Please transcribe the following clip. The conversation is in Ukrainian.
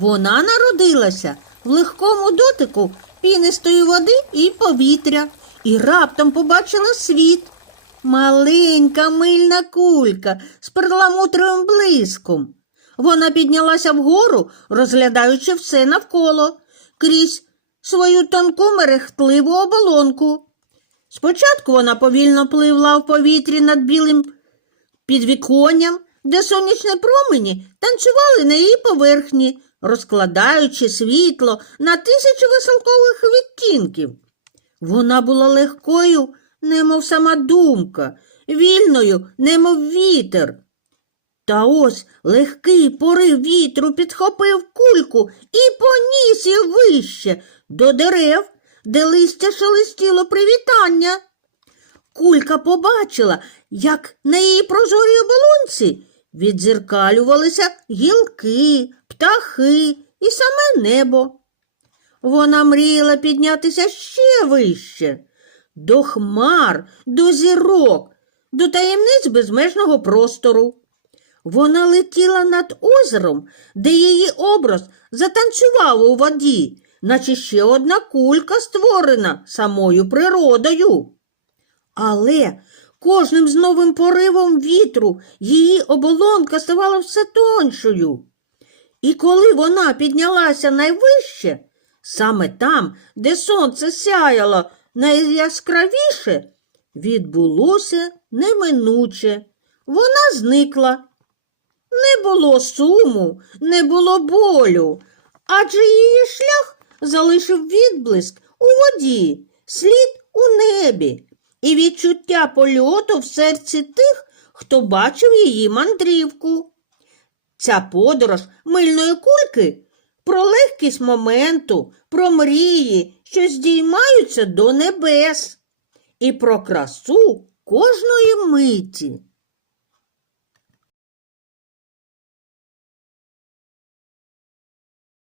Вона народилася в легкому дотику пінистої води і повітря, і раптом побачила світ. Маленька мильна кулька з перламутровим блиском. Вона піднялася вгору, розглядаючи все навколо, крізь свою тонку мерехтливу оболонку. Спочатку вона повільно пливла в повітрі над білим підвіконням, де сонячні промені танцювали на її поверхні, розкладаючи світло на тисячі веселкових відтінків. Вона була легкою, немов сама думка, вільною, немов вітер. Та ось легкий порив вітру підхопив кульку і поніс її вище до дерев, де листя шелестіло привітання. Кулька побачила, як на її прозорій оболонці відзеркалювалися гілки, птахи і саме небо. Вона мріяла піднятися ще вище, до хмар, до зірок, до таємниць безмежного простору. Вона летіла над озером, де її образ затанцював у воді, наче ще одна кулька створена самою природою. Але кожним з новим поривом вітру її оболонка ставала все тоншою. І коли вона піднялася найвище, саме там, де сонце сяяло найяскравіше, відбулося неминуче. Вона зникла. Не було суму, не було болю, адже її шлях залишив відблиск у воді, слід у небі і відчуття польоту в серці тих, хто бачив її мандрівку. Ця подорож мильної кульки про легкість моменту, про мрії, що здіймаються до небес, і про красу кожної миті.